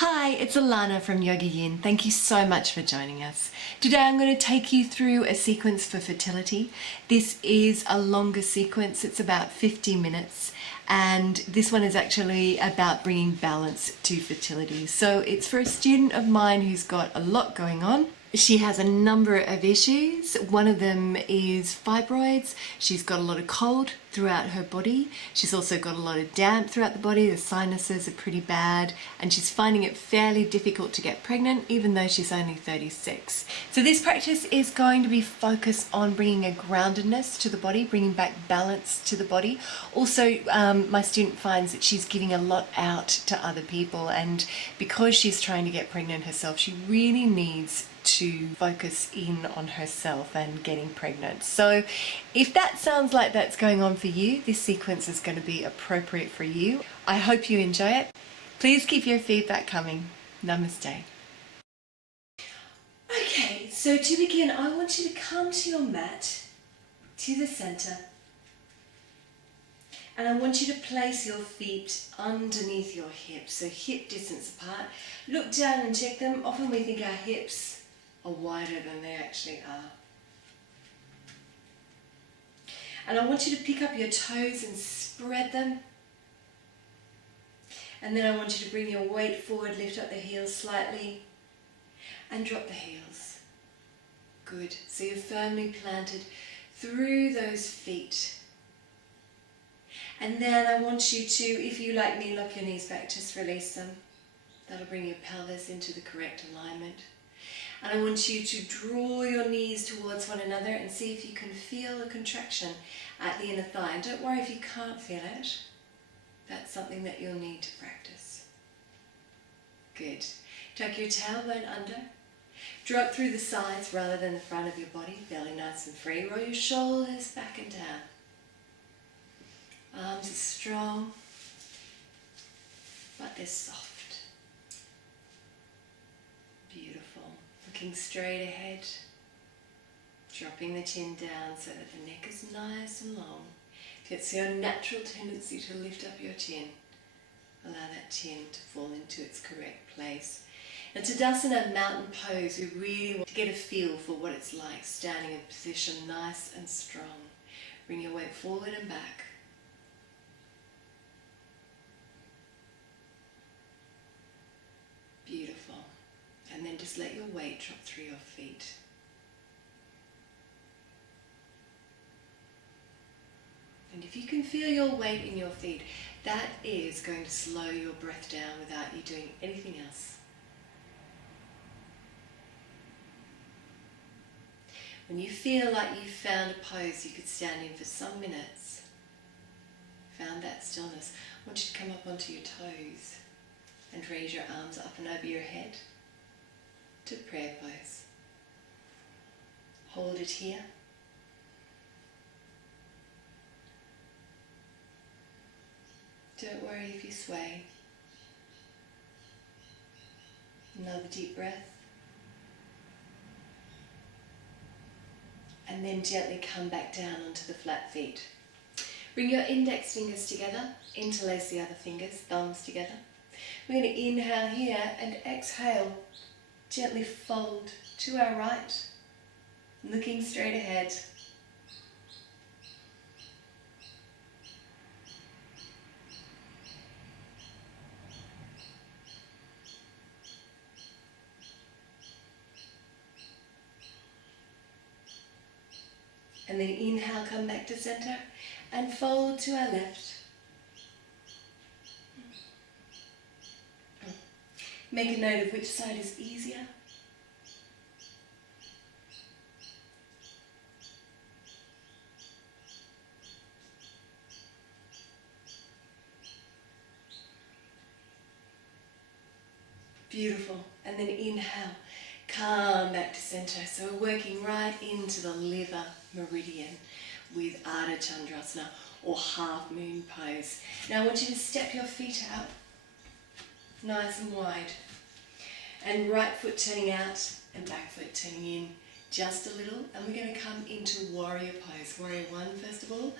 Hi, it's Allannah from YogaYin. Thank you so much for joining us. Today I'm going to take you through a sequence for fertility. This is a longer sequence, it's about 50 minutes, and this one is actually about bringing balance to fertility. So it's for a student of mine who's got a lot going on. She has a number of issues. One of them is fibroids. She's got a lot of cold throughout her body. She's also got a lot of damp throughout the body. The sinuses are pretty bad, and she's finding it fairly difficult to get pregnant even though she's only 36. So this practice is going to be focused on bringing a groundedness to the body, bringing back balance to the body. Also, my student finds that she's giving a lot out to other people, and because she's trying to get pregnant herself, she really needs to focus in on herself and getting pregnant. So if that sounds like that's going on for you, this sequence is going to be appropriate for you. I hope you enjoy it. Please keep your feedback coming. Namaste. Okay, so to begin, I want you to come to your mat, to the center, and I want you to place your feet underneath your hips, so hip distance apart. Look down and check them. Often we think our hips are wider than they actually are. And I want you to pick up your toes and spread them. And then I want you to bring your weight forward, lift up the heels slightly, and drop the heels. Good. So you're firmly planted through those feet. And then I want you to, if you like me, lock your knees back, just release them. That'll bring your pelvis into the correct alignment. And I want you to draw your knees towards one another and see if you can feel a contraction at the inner thigh. And don't worry if you can't feel it. That's something that you'll need to practice. Good. Tuck your tailbone under. Drop through the sides rather than the front of your body. Belly nice and free. Roll your shoulders back and down. Arms are strong, but they're soft. Beautiful. Looking straight ahead, dropping the chin down so that the neck is nice and long. If it's your natural tendency to lift up your chin, allow that chin to fall into its correct place. Now, Tadasana, mountain pose, we really want to get a feel for what it's like standing in position nice and strong. Bring your weight forward and back. Beautiful. And then just let your weight drop through your feet. And if you can feel your weight in your feet, that is going to slow your breath down without you doing anything else. When you feel like you've found a pose you could stand in for some minutes, found that stillness, I want you to come up onto your toes and raise your arms up and over your head to prayer pose. Hold it here. Don't worry if you sway. Another deep breath. And then gently come back down onto the flat feet. Bring your index fingers together, interlace the other fingers, thumbs together. We're going to inhale here and exhale. Gently fold to our right, looking straight ahead. And then inhale, come back to center and fold to our left. Make a note of which side is easier. Beautiful. And then inhale, come back to center. So we're working right into the liver meridian with Ardha Chandrasana or half moon pose. Now I want you to step your feet out nice and wide, and right foot turning out and back foot turning in just a little, and we're going to come into warrior pose. Warrior one first of all.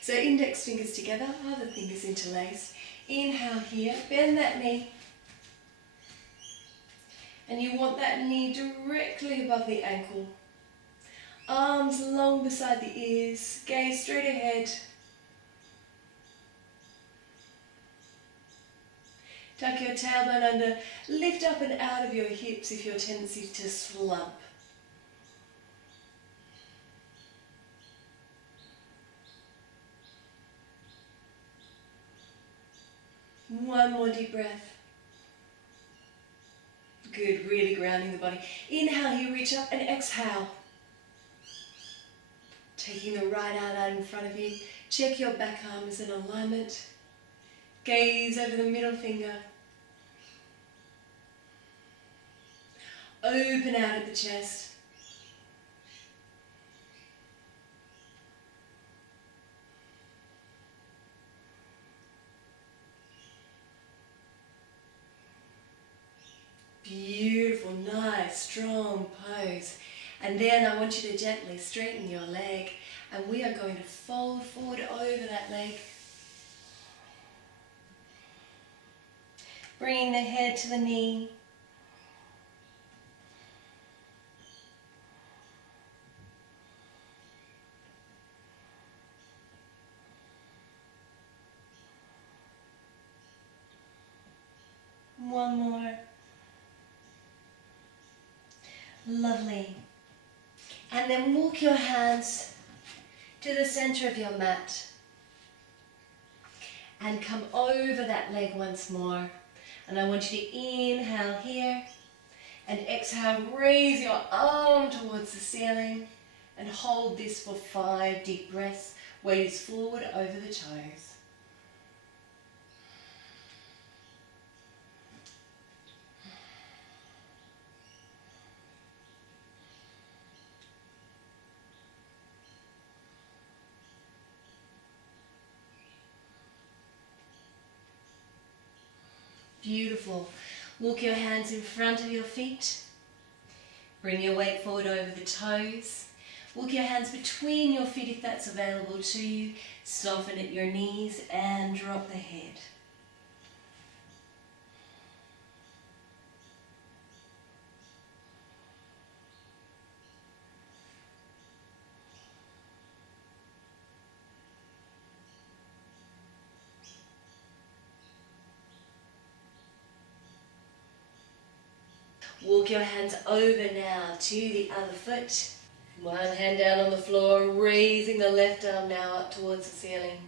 So index fingers together, other fingers interlaced. Inhale here, bend that knee, And you want that knee directly above the ankle. Arms long beside the ears, gaze straight ahead. Tuck your tailbone under, lift up and out of your hips if your tendency to slump. One more deep breath. Good, really grounding the body. Inhale, you reach up, and exhale. Taking the right arm out in front of you. Check your back arm is in alignment. Gaze over the middle finger. Open out at the chest. Beautiful, nice, strong pose. And then I want you to gently straighten your leg, and we are going to fold forward over that leg. Bringing the head to the knee. One more. Lovely. And then walk your hands to the center of your mat. And come over that leg once more. And I want you to inhale here. And exhale, raise your arm towards the ceiling. And hold this for 5 deep breaths. Gaze forward over the toes. Beautiful. Walk your hands in front of your feet. Bring your weight forward over the toes. Walk your hands between your feet if that's available to you. Soften at your knees and drop the head. Walk your hands over now to the other foot. One hand down on the floor, raising the left arm now up towards the ceiling.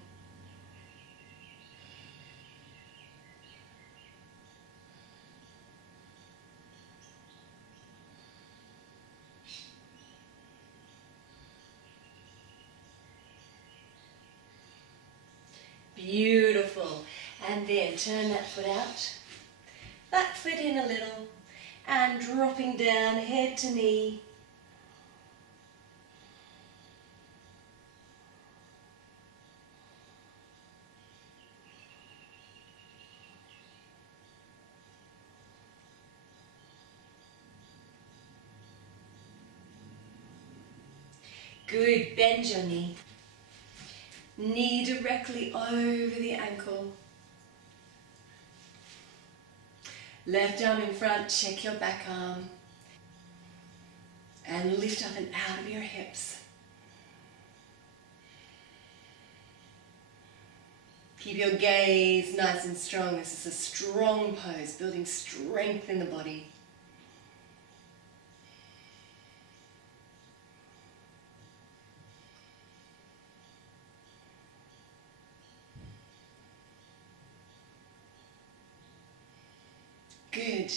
Beautiful. And then turn that foot out. Back foot in a little. And dropping down, head to knee. Good, bend your knee. Knee directly over the ankle. Left arm in front, check your back arm. And lift up and out of your hips. Keep your gaze nice and strong. This is a strong pose, building strength in the body. Good.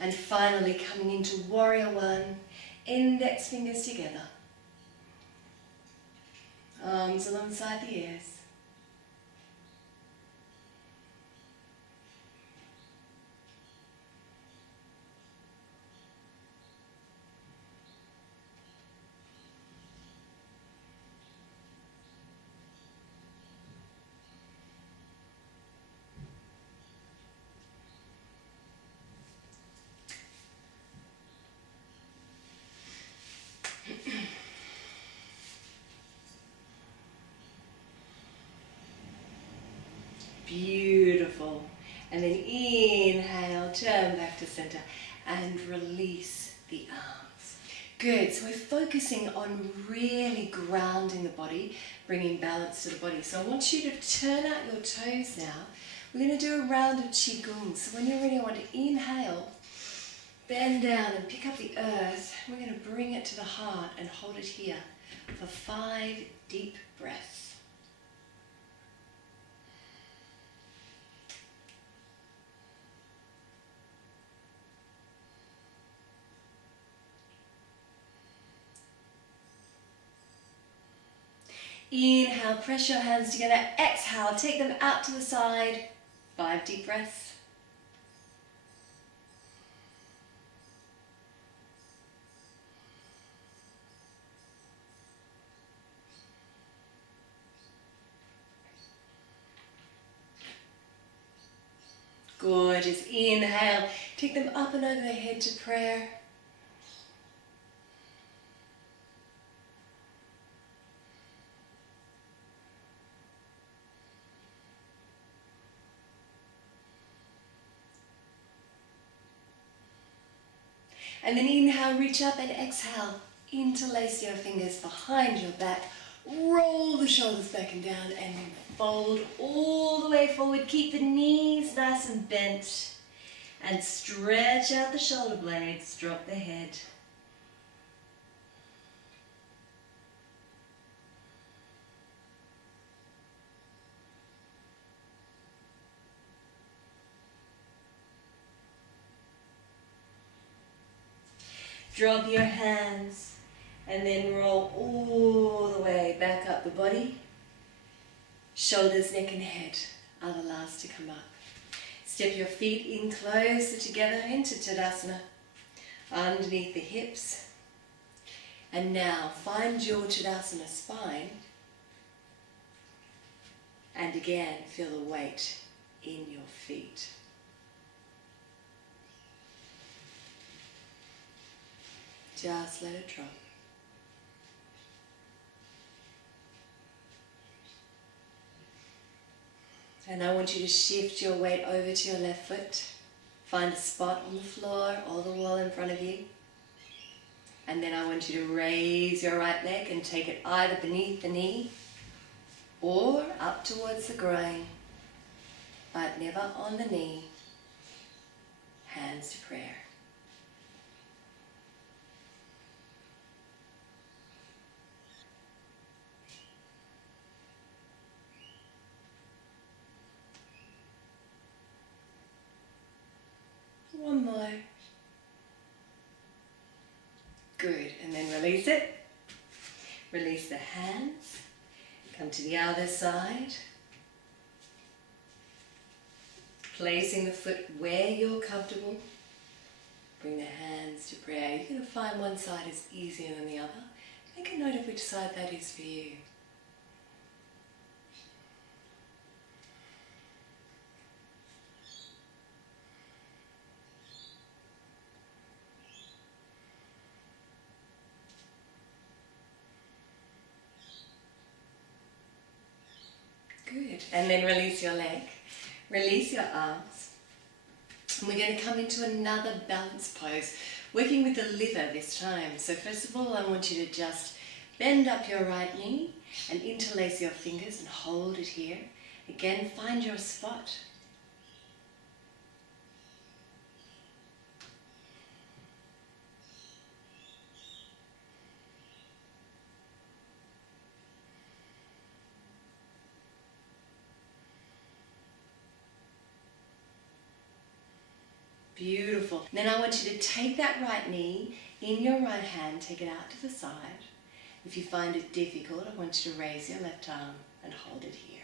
And finally coming into Warrior One, index fingers together. Arms alongside the ears. Beautiful. And then inhale, turn back to center. and release the arms. Good, so we're focusing on really grounding the body, bringing balance to the body. So I want you to turn out your toes now. We're going to do a round of Qigong. So when you're ready, I want to inhale, bend down and pick up the earth. We're going to bring it to the heart and hold it here for 5 deep breaths. Inhale, press your hands together. Exhale, take them out to the side. 5 deep breaths. Gorgeous. Inhale, take them up and over the head to prayer. And then inhale, reach up, and exhale, interlace your fingers behind your back, roll the shoulders back and down, and then fold all the way forward. Keep the knees nice and bent, and stretch out the shoulder blades, drop the head. Drop your hands and then roll all the way back up the body. Shoulders, neck and head are the last to come up. Step your feet in closer together into Tadasana, underneath the hips. And now find your Tadasana spine. And again, feel the weight in your feet. Just let it drop. And I want you to shift your weight over to your left foot. Find a spot on the floor or the wall in front of you. And then I want you to raise your right leg and take it either beneath the knee or up towards the groin, but never on the knee. Hands to prayer. One more. Good, and then release it. Release the hands. Come to the other side. Placing the foot where you're comfortable. Bring the hands to prayer. You're going to find one side is easier than the other. Make a note of which side that is for you. Good. And then release your leg. Release your arms. And we're going to come into another balance pose, working with the liver this time. So first of all, I want you to just bend up your right knee and interlace your fingers and hold it here. Again, find your spot. Beautiful. Then I want you to take that right knee in your right hand, take it out to the side. If you find it difficult, I want you to raise your left arm and hold it here.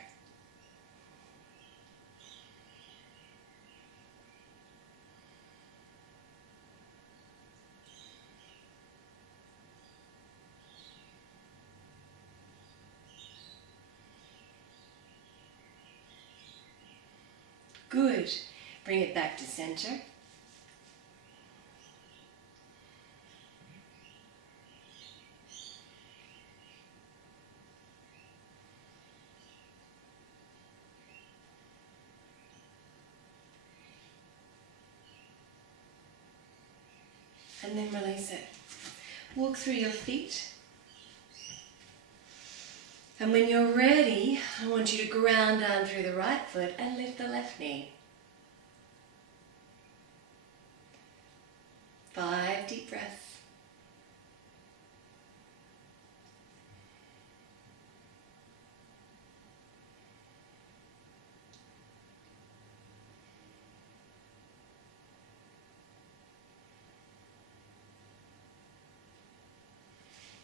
Good. Bring it back to center. and then release it. Walk through your feet. And when you're ready, I want you to ground down through the right foot and lift the left knee. 5 deep breaths.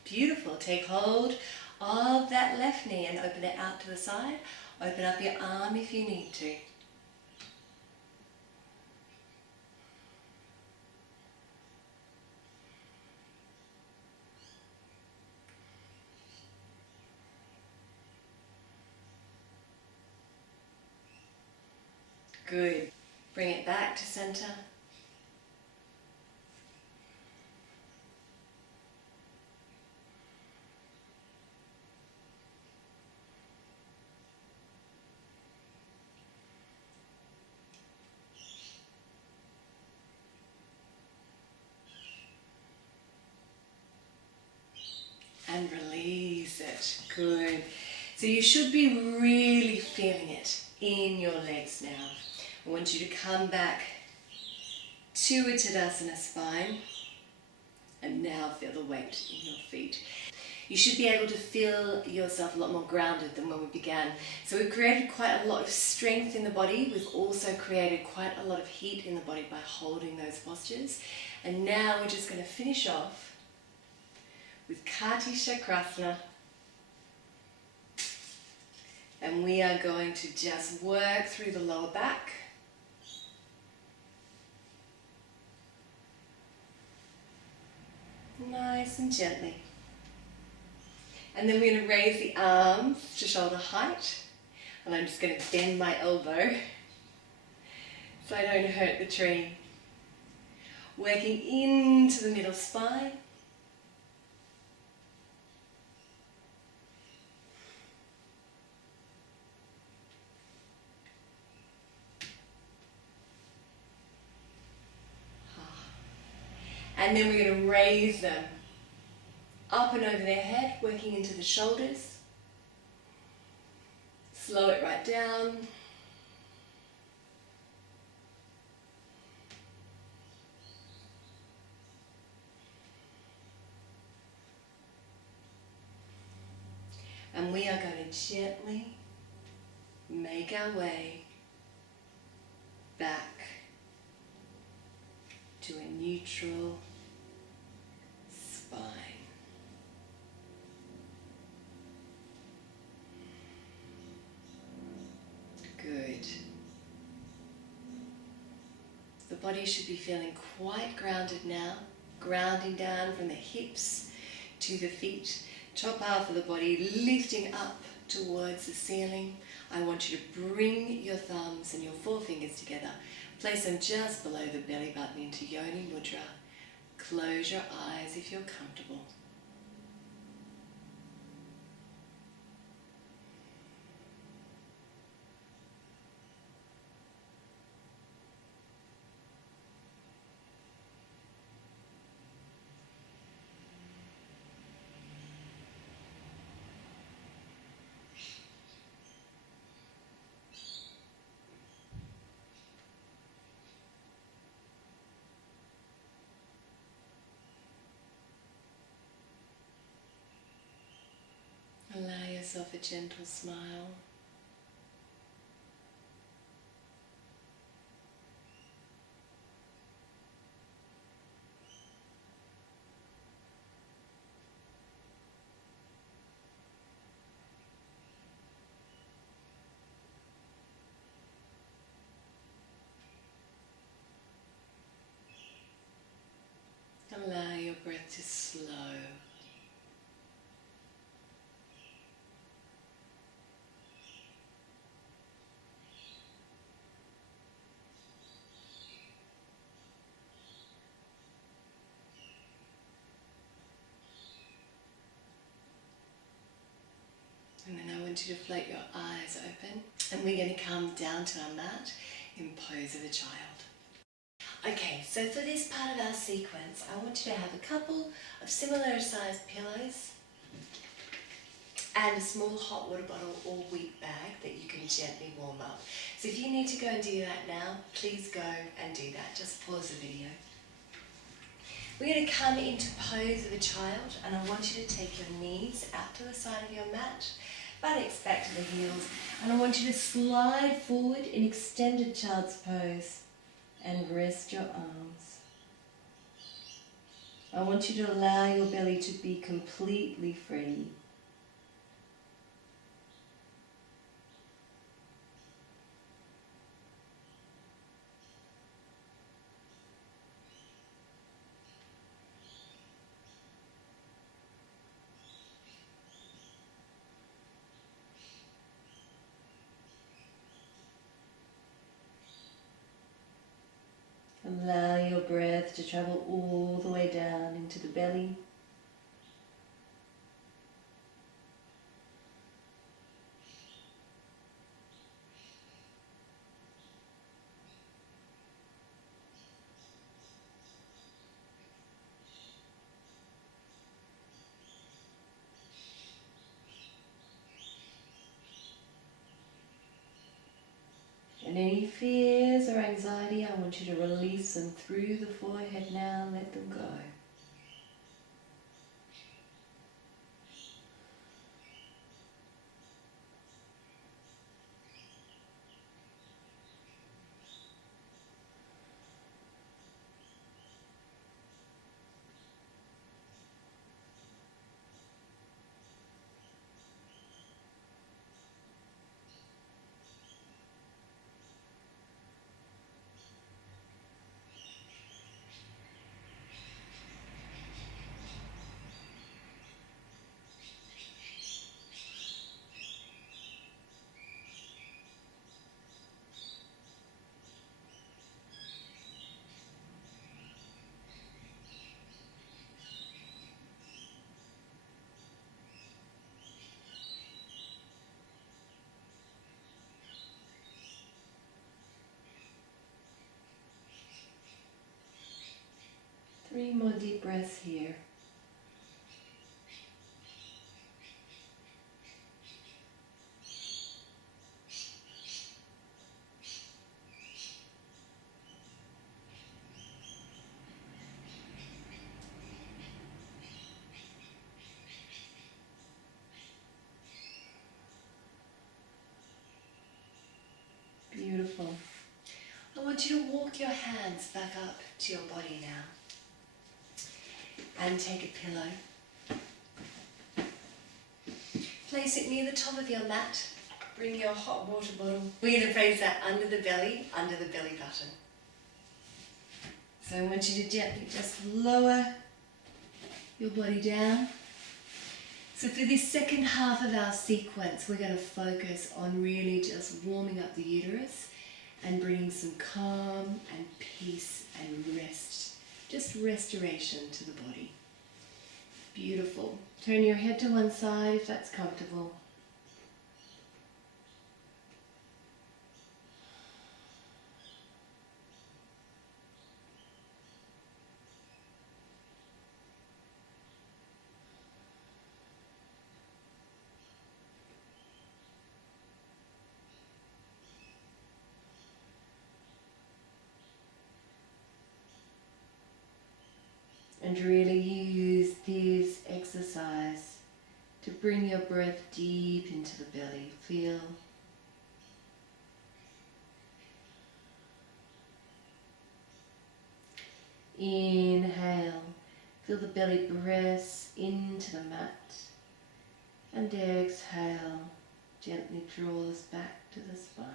Beautiful. Take hold of that left knee and open it out to the side. Open up your arm if you need to. Good. Bring it back to center. And release it. Good. So you should be really feeling it in your legs now. I want you to come back to a Tadasana spine and now feel the weight in your feet. You should be able to feel yourself a lot more grounded than when we began. So we've created quite a lot of strength in the body. We've also created quite a lot of heat in the body by holding those postures. And now we're just going to finish off with Karti Chakrasana. And we are going to just work through the lower back. Nice and gently. And then we're going to raise the arms to shoulder height. And I'm just going to bend my elbow so I don't hurt the tree. Working into the middle spine. And then we're going to raise them up and over their head, working into the shoulders. Slow it right down. And we are going to gently make our way back to a neutral spine. Good. The body should be feeling quite grounded now, grounding down from the hips to the feet. Top half of the body lifting up towards the ceiling. I want you to bring your thumbs and your forefingers together. Place them just below the belly button into Yoni Mudra. Close your eyes if you're comfortable. Allow yourself a gentle smile. Allow your breath to slow. And then I want you to float your eyes open, and we're going to come down to our mat in pose of a child. Okay, so for this part of our sequence, I want you to have a couple of similar sized pillows and a small hot water bottle or wheat bag that you can gently warm up. So if you need to go and do that now, please go and do that. Just pause the video. We're going to come into pose of a child, and I want you to take your knees out to the side of your mat, buttocks back to the heels, and I want you to slide forward in extended child's pose and rest your arms. I want you to allow your belly to be completely free. Allow your breath to travel all the way down into the belly. And any fears or anxiety, I want you to release them through the forehead now, let them go. Three more deep breaths here. Beautiful. I want you to walk your hands back up to your body now. And take a pillow. Place it near the top of your mat. Bring your hot water bottle. We're going to place that under the belly button. So I want you to gently just lower your body down. So for this second half of our sequence, we're going to focus on really just warming up the uterus and bringing some calm and peace and rest. Just restoration to the body. Beautiful. Turn your head to one side if that's comfortable. And really use this exercise to bring your breath deep into the belly. Feel. Inhale. Feel the belly press into the mat. And exhale. Gently draws back to the spine.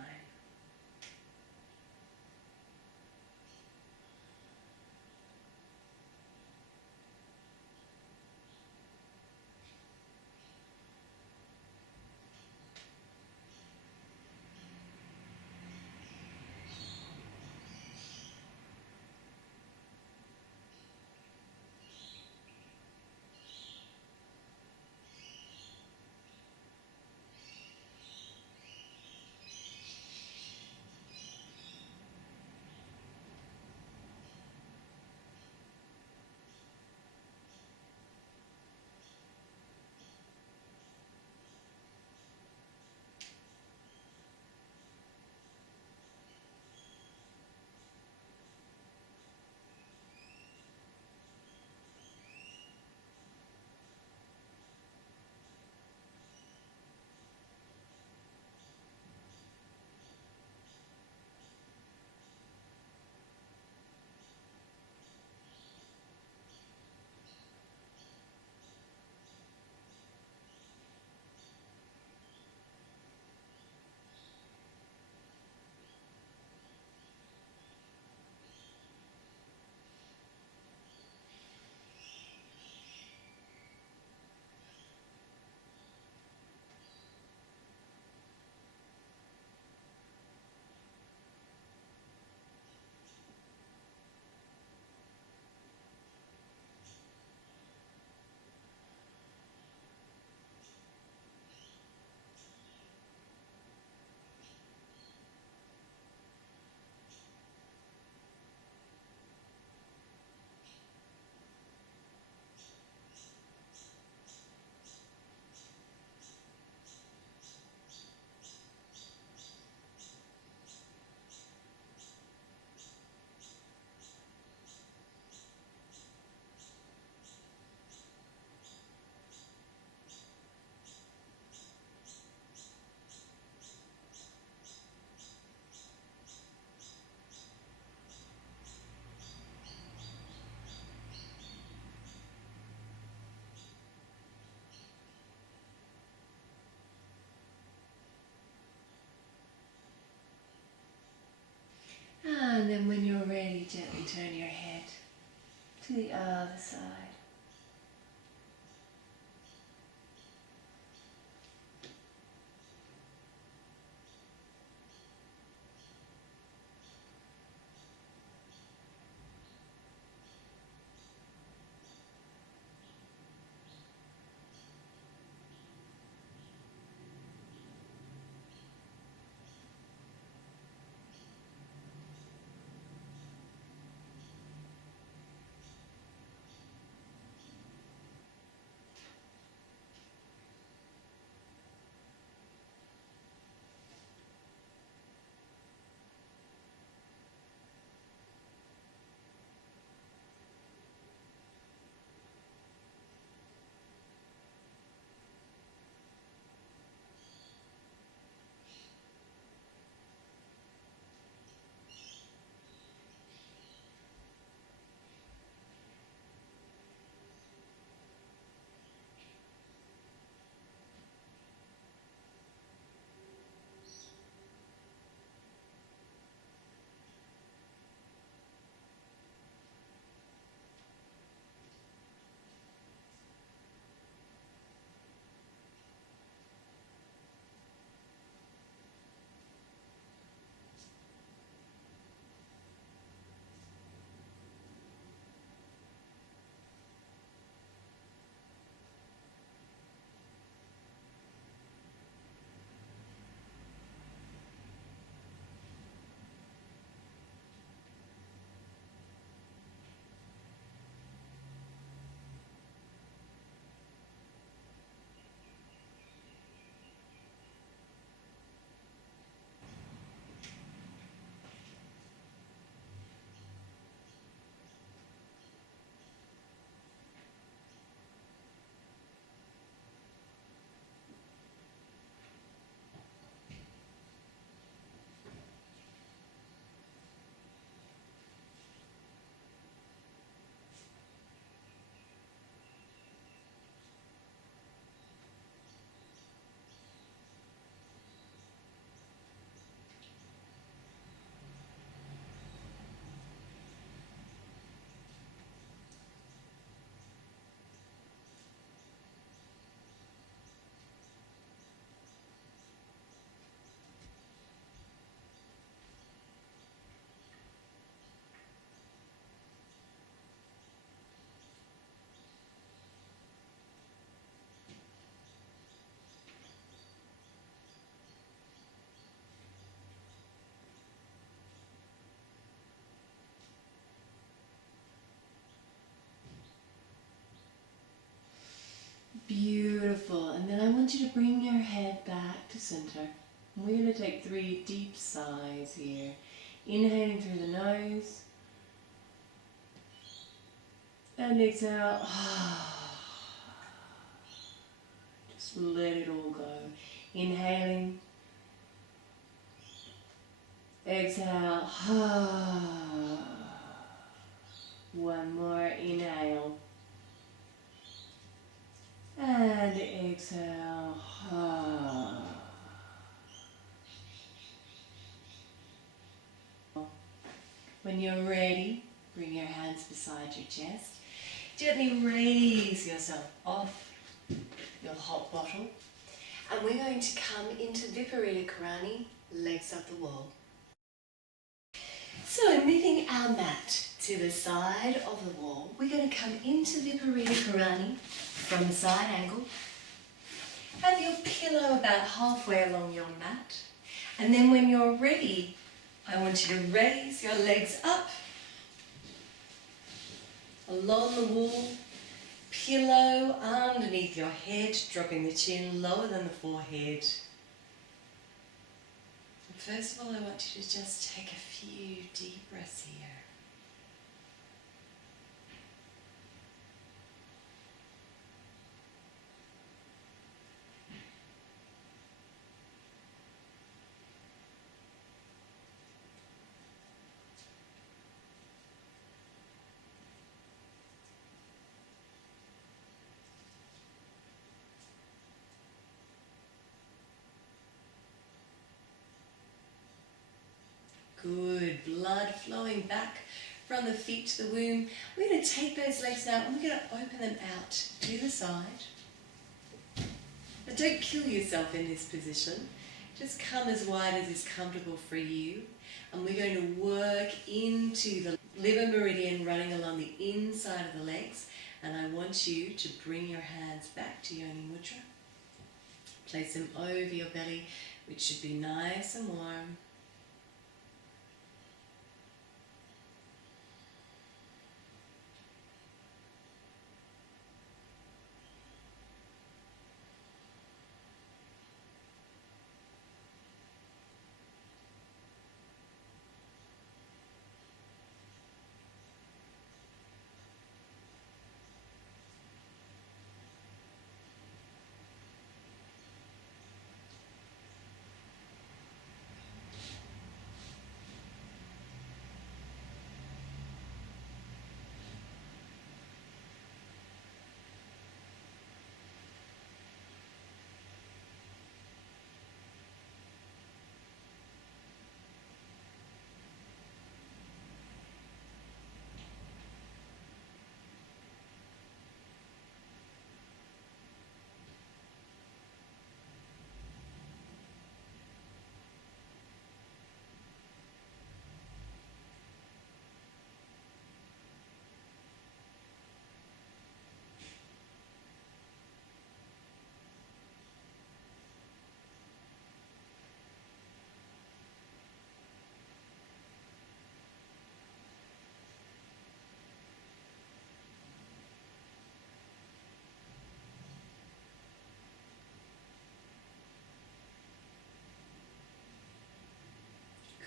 then when you're ready, gently turn your head to the other side. Beautiful. And then I want you to bring your head back to center. We're going to take 3 deep sighs here. Inhaling through the nose. And exhale. Just let it all go. Inhaling. Exhale. One more. Inhale. And exhale. When you're ready, bring your hands beside your chest. Gently raise yourself off your hot bottle. And we're going to come into Viparita Karani, legs up the wall. So moving our mat to the side of the wall, we're going to come into Viparita Karani from a side angle. Have your pillow about halfway along your mat. And then when you're ready, I want you to raise your legs up along the wall, pillow underneath your head, dropping the chin lower than the forehead. And first of all, I want you to just take a few deep breaths here. Good. Blood flowing back from the feet to the womb. We're going to take those legs now and we're going to open them out to the side. But don't kill yourself in this position. Just come as wide as is comfortable for you. And we're going to work into the liver meridian running along the inside of the legs. And I want you to bring your hands back to Yoni Mudra. Place them over your belly, which should be nice and warm.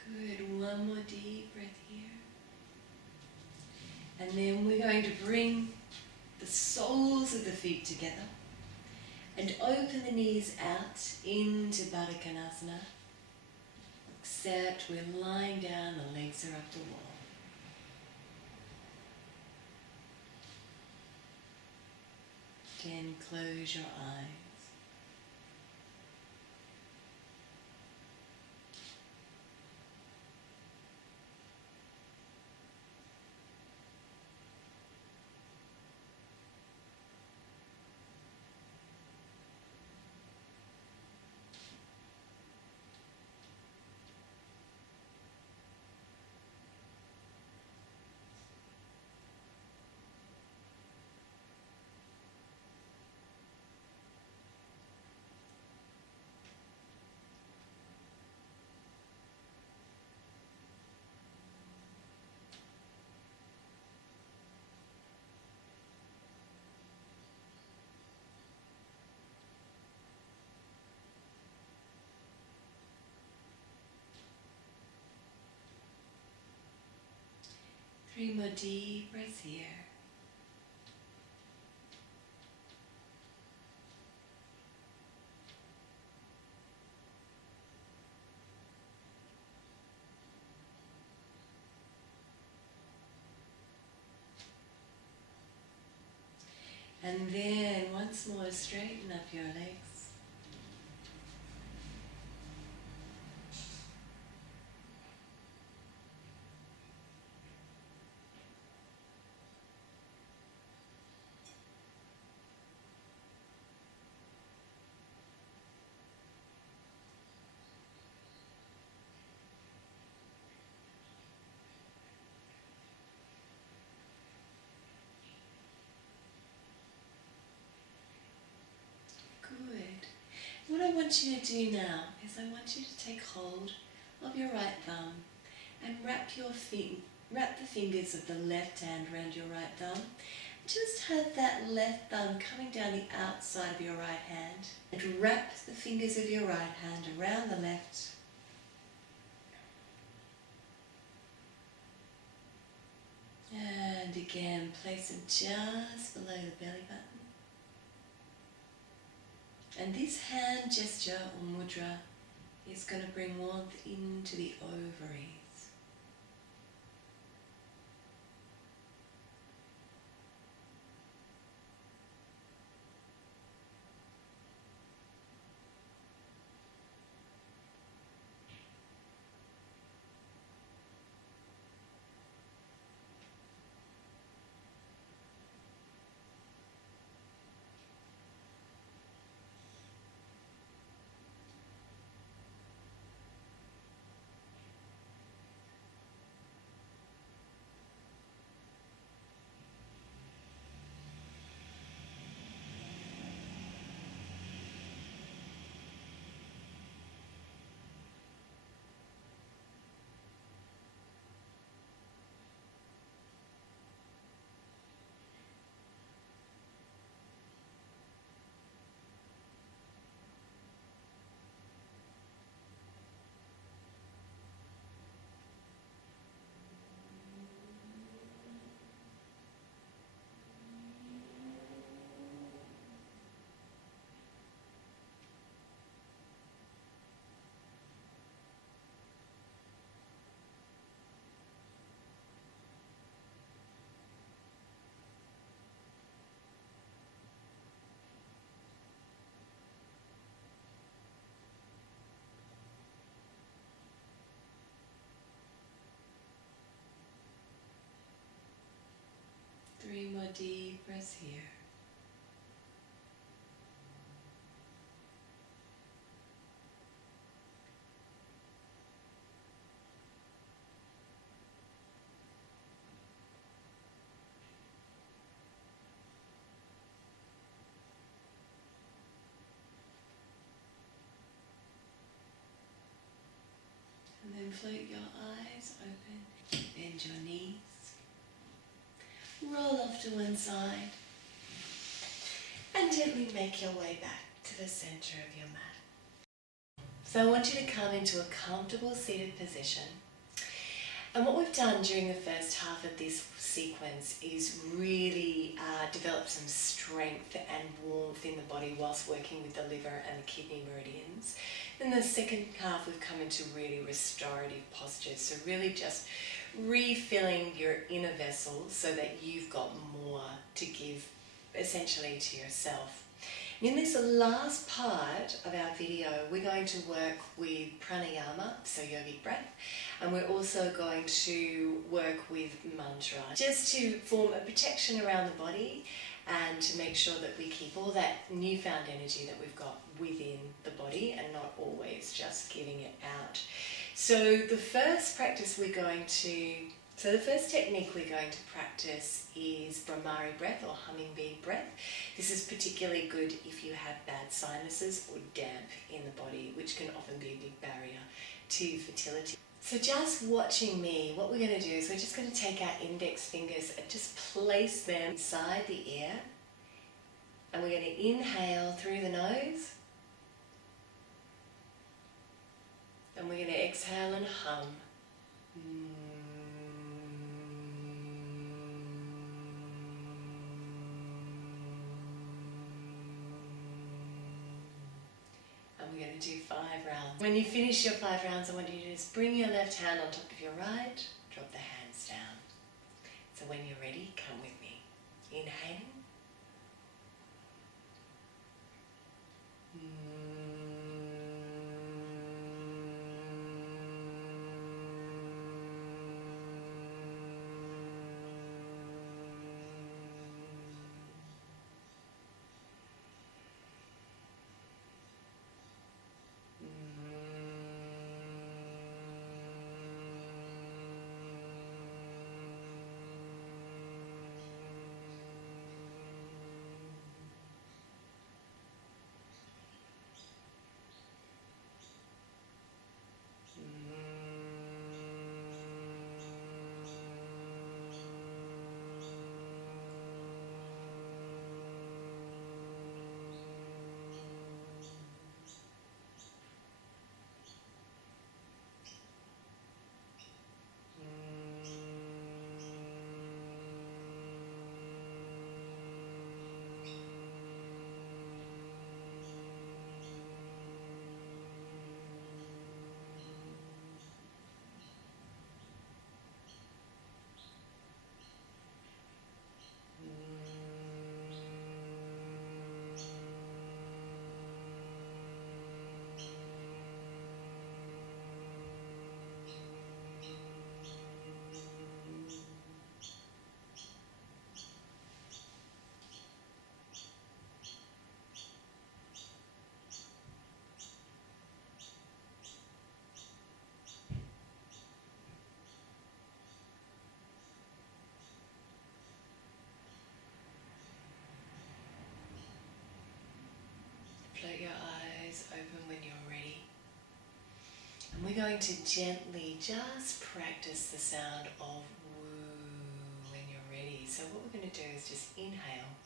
Good, one more deep breath here. And then we're going to bring the soles of the feet together and open the knees out into Baddha Konasana. Except we're lying down, the legs are up the wall. Again, close your eyes. Three more deep breaths here. And then once more, straighten up your legs. Good. What I want you to do now is I want you to take hold of your right thumb and wrap the fingers of the left hand around your right thumb. Just have that left thumb coming down the outside of your right hand and wrap the fingers of your right hand around the left. And again, place them just below the belly button. And this hand gesture or mudra is going to bring warmth into the ovaries. deep breaths here. And then float your eyes open, bend your knees, roll off to one side, and gently make your way back to the center of your mat. So I want you to come into a comfortable seated position. And what we've done during the first half of this sequence is really develop some strength and warmth in the body whilst working with the liver and the kidney meridians. In the second half, we've come into really restorative postures, so really just refilling your inner vessel so that you've got more to give essentially to yourself. And in this last part of our video, we're going to work with pranayama, so yogic breath, and we're also going to work with mantra, just to form a protection around the body and to make sure that we keep all that newfound energy that we've got within the body and not always just giving it out. So the first technique we're going to practice is Bhramari Breath or hummingbee breath. This is particularly good if you have bad sinuses or damp in the body, which can often be a big barrier to fertility. So just watching me, what we're going to do is we're just going to take our index fingers and just place them inside the ear. And we're going to inhale through the nose. And we're going to exhale and hum. We're going to do 5 rounds. When you finish your 5 rounds, I want you to just bring your left hand on top of your right, drop the hands down. So when you're ready, come with me. Inhaling. Float your eyes open when you're ready. And we're going to gently just practice the sound of woo when you're ready. So what we're going to do is just inhale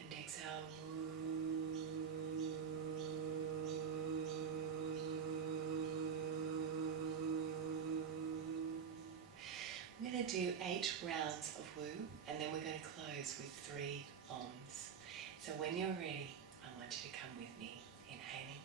and exhale woo. We're going to do 8 rounds of woo, and then we're going to close with 3 oms. So when you're ready, I want you to come with me, inhaling.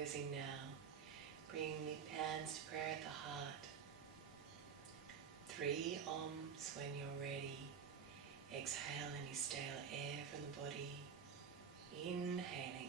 closing now. Bringing the hands to prayer at the heart. 3 Oms when you're ready. Exhale any stale air from the body. Inhaling.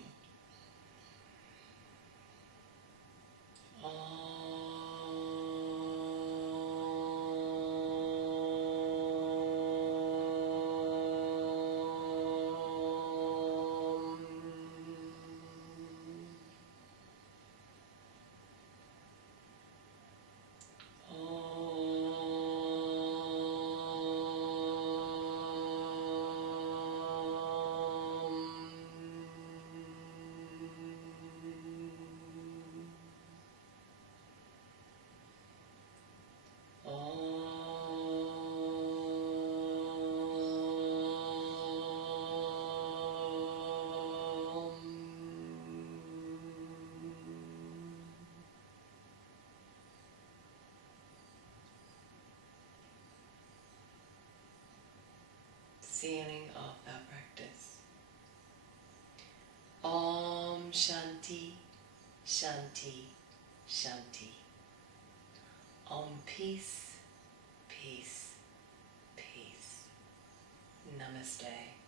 Sealing off our practice. Om Shanti, Shanti, Shanti. Om peace, peace, peace. Namaste.